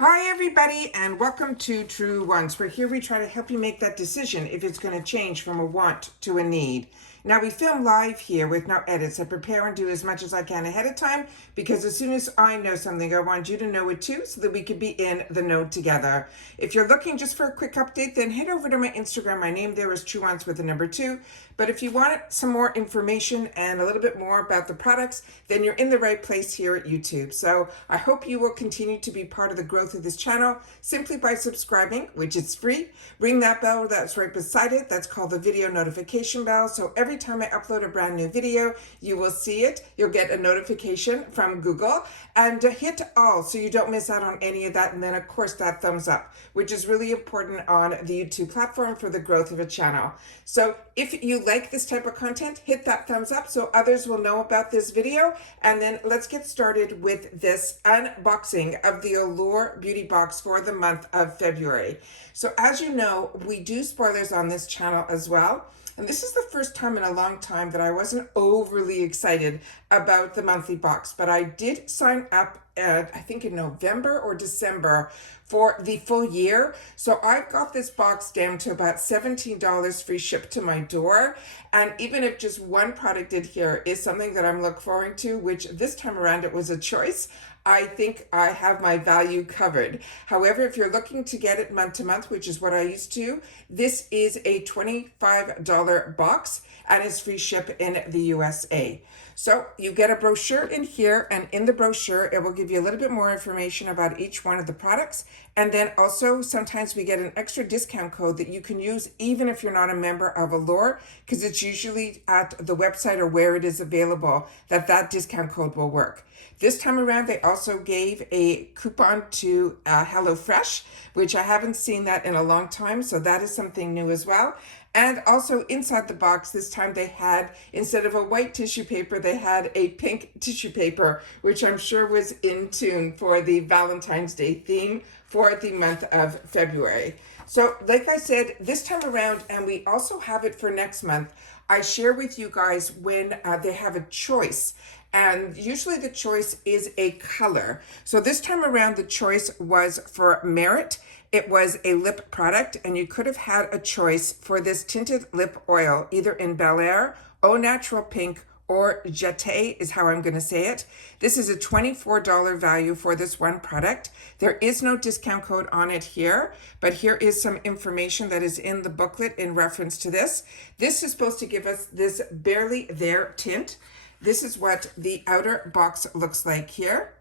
Hi everybody and welcome to Truewants, where here we try to help you make that decision if it's going to change from a want to a need. Now we film live here with no edits. I prepare and do as much as I can ahead of time because as soon as I know something, I want you to know it too so that we can be in the know together. If you're looking just for a quick update, then head over to my Instagram. My name there is Truewants with the number 2. But if you want some more information and a little bit more about the products, then you're in the right place here at YouTube. So I hope you will continue to be part of the growth of this channel simply by subscribing, which is free. Ring that bell that's right beside it. That's called the video notification bell. So every time I upload a brand new video, you will see it. You'll get a notification from Google, and hit all so you don't miss out on any of that. And then of course that thumbs up, which is really important on the YouTube platform for the growth of a channel. So if you like this type of content, hit that thumbs up so others will know about this video. And then let's get started with this unboxing of the Allure Beauty Box for the month of February. So as you know, we do spoilers on this channel as well. And this is the first time in a long time that I wasn't overly excited about the monthly box, but I did sign up I think in November or December for the full year. So I've got this box down to about $17 free ship to my door. And even if just one product in here is something that I'm looking forward to, which this time around it was a choice, I think I have my value covered. However, if you're looking to get it month to month, which is what I used to, this is a $25 box and it's free ship in the USA. So you get a brochure in here, and in the brochure, it will give you a little bit more information about each one of the products. And then also sometimes we get an extra discount code that you can use even if you're not a member of Allure, because it's usually at the website or where it is available that discount code will work. This time around, they also gave a coupon to HelloFresh, which I haven't seen that in a long time. So that is something new as well. And also inside the box, this time they had, instead of a white tissue paper, they had a pink tissue paper, which I'm sure was in tune for the Valentine's Day theme for the month of February. So like I said, this time around, and we also have it for next month, I share with you guys when they have a choice. And usually the choice is a color. So this time around, the choice was for Merit. It was a lip product, and you could have had a choice for this tinted lip oil, either in Bel Air, Au Natural Pink, or Jeté is how I'm going to say it. This is a $24 value for this one product. There is no discount code on it here, but here is some information that is in the booklet in reference to this. This is supposed to give us this Barely There tint. This is what the outer box looks like here.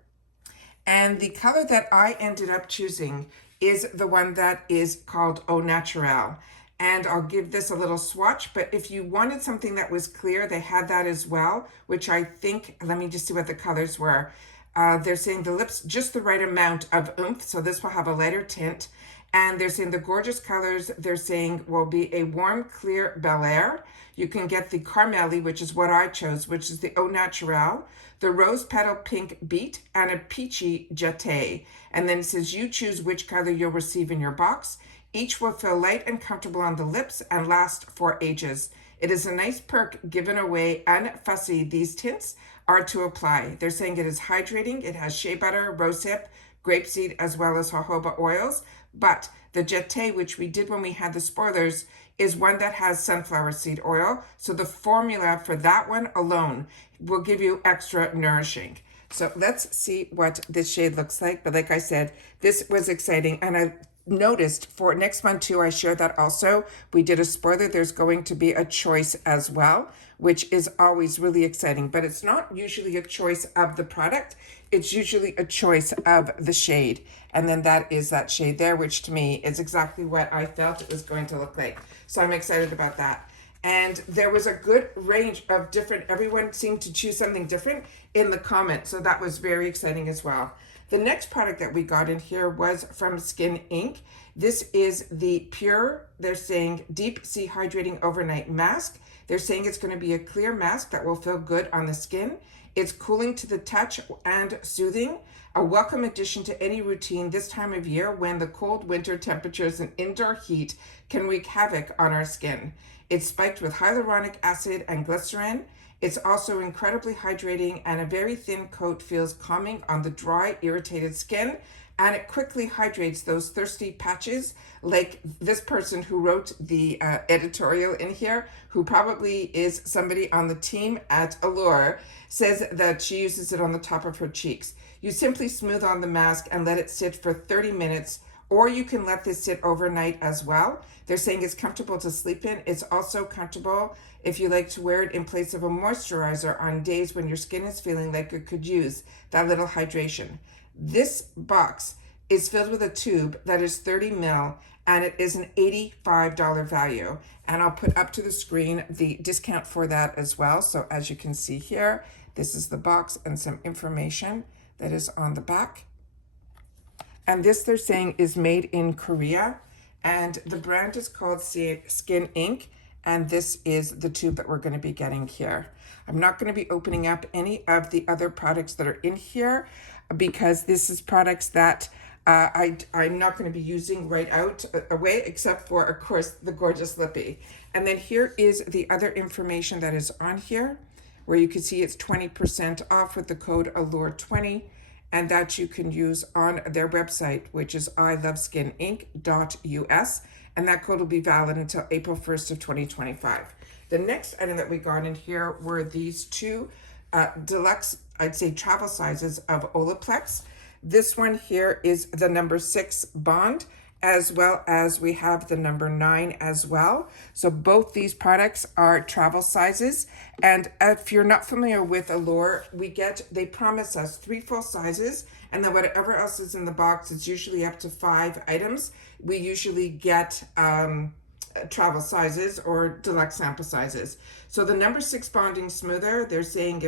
And the color that I ended up choosing is the one that is called Au Naturel. And I'll give this a little swatch, but if you wanted something that was clear, they had that as well, which I think, let me just see what the colors were. They're saying the lips, just the right amount of oomph, so this will have a lighter tint. And they're saying the gorgeous colors, they're saying will be a warm, clear Bel Air. You can get the Carmelli, which is what I chose, which is the Au Naturel, the Rose Petal Pink Beat, and a Peachy Jeté. And then it says you choose which color you'll receive in your box. Each will feel light and comfortable on the lips and last for ages. It is a nice perk given away unfussy. These tints are to apply. They're saying it is hydrating. It has shea butter, rosehip, grapeseed, as well as jojoba oils. But the Jeté, which we did when we had the spoilers, is one that has sunflower seed oil. So the formula for that one alone will give you extra nourishing. So let's see what this shade looks like. But like I said, this was exciting. And I noticed for next month too, I shared that also. We did a spoiler. There's going to be a choice as well, which is always really exciting. But it's not usually a choice of the product. It's usually a choice of the shade. And then that is that shade there, which to me is exactly what I felt it was going to look like. So I'm excited about that. And there was a good range of different, everyone seemed to choose something different in the comments. So that was very exciting as well. The next product that we got in here was from Skin Inc. This is the Pure, they're saying Deep Sea Hydrating Overnight Mask. They're saying it's going to be a clear mask that will feel good on the skin. It's cooling to the touch and soothing. A welcome addition to any routine this time of year when the cold winter temperatures and indoor heat can wreak havoc on our skin. It's spiked with hyaluronic acid and glycerin. It's also incredibly hydrating, and a very thin coat feels calming on the dry, irritated skin. and it quickly hydrates those thirsty patches, like this person who wrote the editorial in here, who probably is somebody on the team at Allure, says that she uses it on the top of her cheeks. You simply smooth on the mask and let it sit for 30 minutes, or you can let this sit overnight as well. They're saying it's comfortable to sleep in. It's also comfortable if you like to wear it in place of a moisturizer on days when your skin is feeling like it could use that little hydration. This box is filled with a tube that is 30 ml, and it is an $85 value. And I'll put up to the screen the discount for that as well. So as you can see here, this is the box and some information that is on the back. And this, they're saying, is made in Korea, and the brand is called Skin Inc. And this is the tube that we're going to be getting here. I'm not going to be opening up any of the other products that are in here, because this is products that I'm not going to be using right away, except for, of course, the gorgeous lippy. And then here is the other information that is on here, where you can see it's 20% off with the code Allure20, and that you can use on their website, which is iloveskininc.us, and that code will be valid until April 1st of 2025. The next item that we got in here were these two deluxe, I'd say, travel sizes of Olaplex. This one here is the number 6 Bond, as well as we have the number 9 as well. So both these products are travel sizes. And if you're not familiar with Allure, they promise us 3 full sizes, and then whatever else is in the box, it's usually up to 5 items. We usually get travel sizes or deluxe sample sizes. So the number 6 bonding smoother, they're saying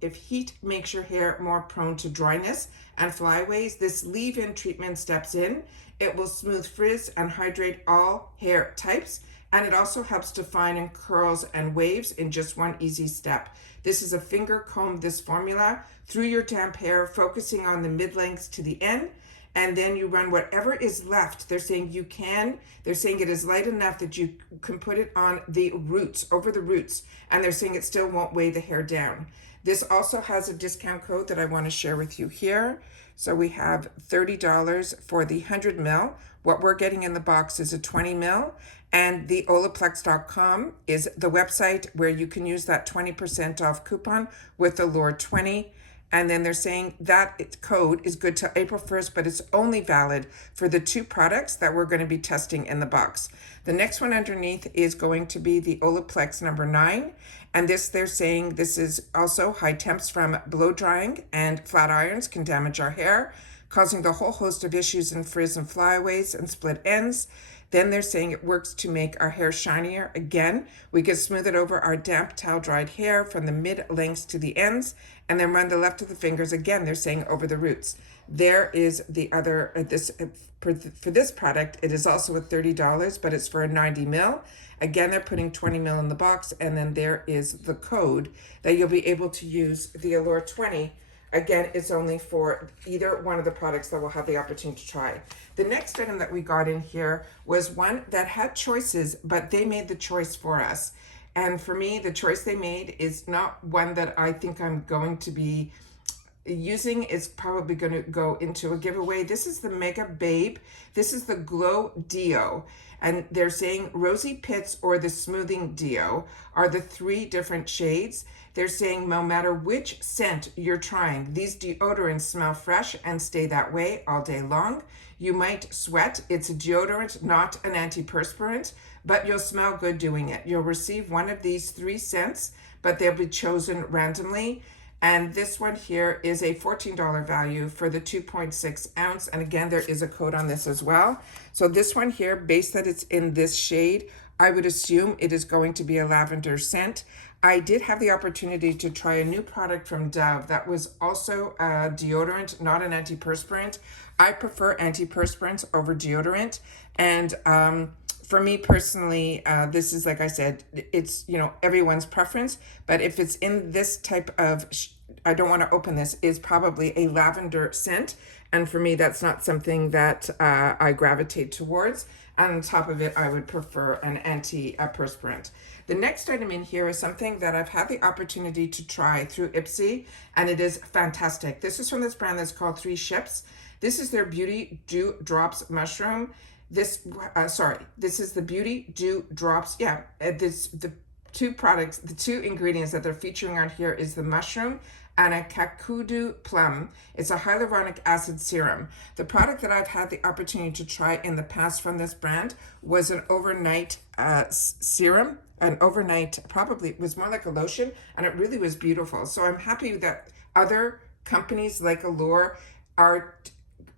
if heat makes your hair more prone to dryness and flyaways, this leave-in treatment steps in. It will smooth frizz and hydrate all hair types, and it also helps to fine curls and waves in just one easy step. This is a finger comb, this formula, through your damp hair, focusing on the mid-lengths to the end, and then you run whatever is left. They're saying it is light enough that you can put it on the roots, over the roots, and they're saying it still won't weigh the hair down. This also has a discount code that I want to share with you here. So we have $30 for the 100 ml. What we're getting in the box is a 20 ml, and the Olaplex.com is the website where you can use that 20% off coupon with Allure20. And then they're saying that code is good till April 1st, but it's only valid for the 2 products that we're going to be testing in the box. The next one underneath is going to be the Olaplex number 9. And this, they're saying this is also high temps from blow drying and flat irons can damage our hair, causing the whole host of issues in frizz and flyaways and split ends. Then they're saying it works to make our hair shinier. Again, we can smooth it over our damp towel-dried hair from the mid-lengths to the ends, and then run the left of the fingers, again, they're saying over the roots. There is the other, for this product, it is also at $30, but it's for a 90 ml. Again, they're putting 20 ml in the box, and then there is the code that you'll be able to use, the Allure 20. Again, it's only for either one of the products that we'll have the opportunity to try. The next item that we got in here was one that had choices, but they made the choice for us. And for me, the choice they made is not one that I think I'm going to be using. It's probably going to go into a giveaway. This is the Megababe. This is the Glow Deo. And they're saying Rosy Pits or the Smoothing Deo are the 3 different shades. They're saying no matter which scent you're trying, these deodorants smell fresh and stay that way all day long. You might sweat. It's a deodorant, not an antiperspirant, but you'll smell good doing it. You'll receive one of these 3 scents, but they'll be chosen randomly. And this one here is a $14 value for the 2.6 ounce. And again, there is a code on this as well. So this one here, based that it's in this shade, I would assume it is going to be a lavender scent. I did have the opportunity to try a new product from Dove that was also a deodorant, not an antiperspirant. I prefer antiperspirants over deodorant. And for me personally, this is, like I said, it's, everyone's preference. But if it's in this type of, I don't want to open this, is probably a lavender scent. And for me, that's not something that I gravitate towards. And on top of it, I would prefer an antiperspirant. The next item in here is something that I've had the opportunity to try through Ipsy, and it is fantastic. This is from this brand that's called 3 Ships. This is their Beauty Dew Drops Mushroom. This is the Beauty Dew Drops. Yeah, the two ingredients that they're featuring on here is the mushroom and a kakadu plum. It's a hyaluronic acid serum. The product that I've had the opportunity to try in the past from this brand was an overnight serum. An overnight, probably it was more like a lotion, and it really was beautiful. So I'm happy that other companies like Allure are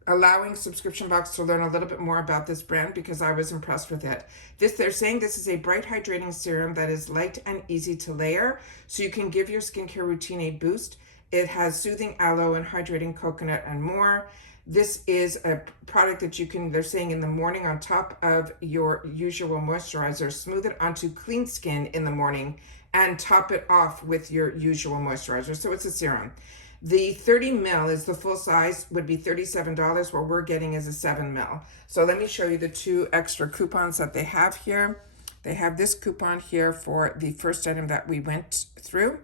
allowing Subscription Box to learn a little bit more about this brand, because I was impressed with it. They're saying this is a bright hydrating serum that is light and easy to layer, so you can give your skincare routine a boost. It has soothing aloe and hydrating coconut and more. This is a product that you can, they're saying, in the morning on top of your usual moisturizer, smooth it onto clean skin in the morning and top it off with your usual moisturizer. So it's a serum. The 30 ml is the full size, would be $37. What we're getting is a 7 ml. So let me show you the two extra coupons that they have here. They have this coupon here for the first item that we went through.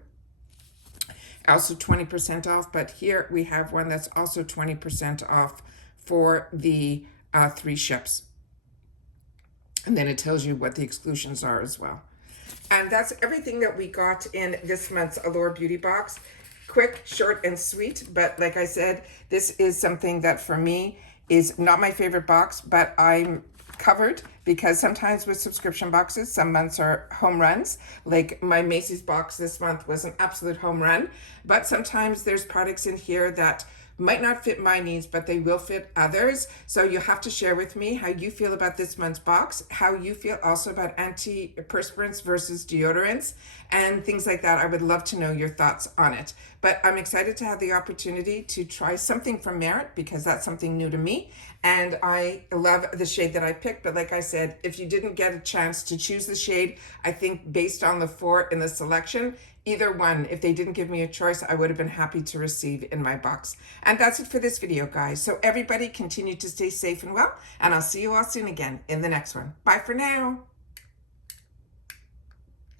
Also 20% off, but here we have one that's also 20% off for the 3 ships. And then it tells you what the exclusions are as well. And that's everything that we got in this month's Allure Beauty Box. Quick, short, and sweet, but like I said, this is something that for me is not my favorite box, but I'm covered, because sometimes with subscription boxes, some months are home runs. Like my Macy's box this month was an absolute home run, but sometimes there's products in here that might not fit my needs, but they will fit others. So you have to share with me how you feel about this month's box, how you feel also about antiperspirants versus deodorants and things like that. I would love to know your thoughts on it. But I'm excited to have the opportunity to try something from Merit, because that's something new to me. And I love the shade that I picked. But like I said, if you didn't get a chance to choose the shade, I think based on the 4 in the selection, either one, if they didn't give me a choice, I would have been happy to receive in my box. And that's it for this video, guys. So everybody continue to stay safe and well, and I'll see you all soon again in the next one. Bye for now.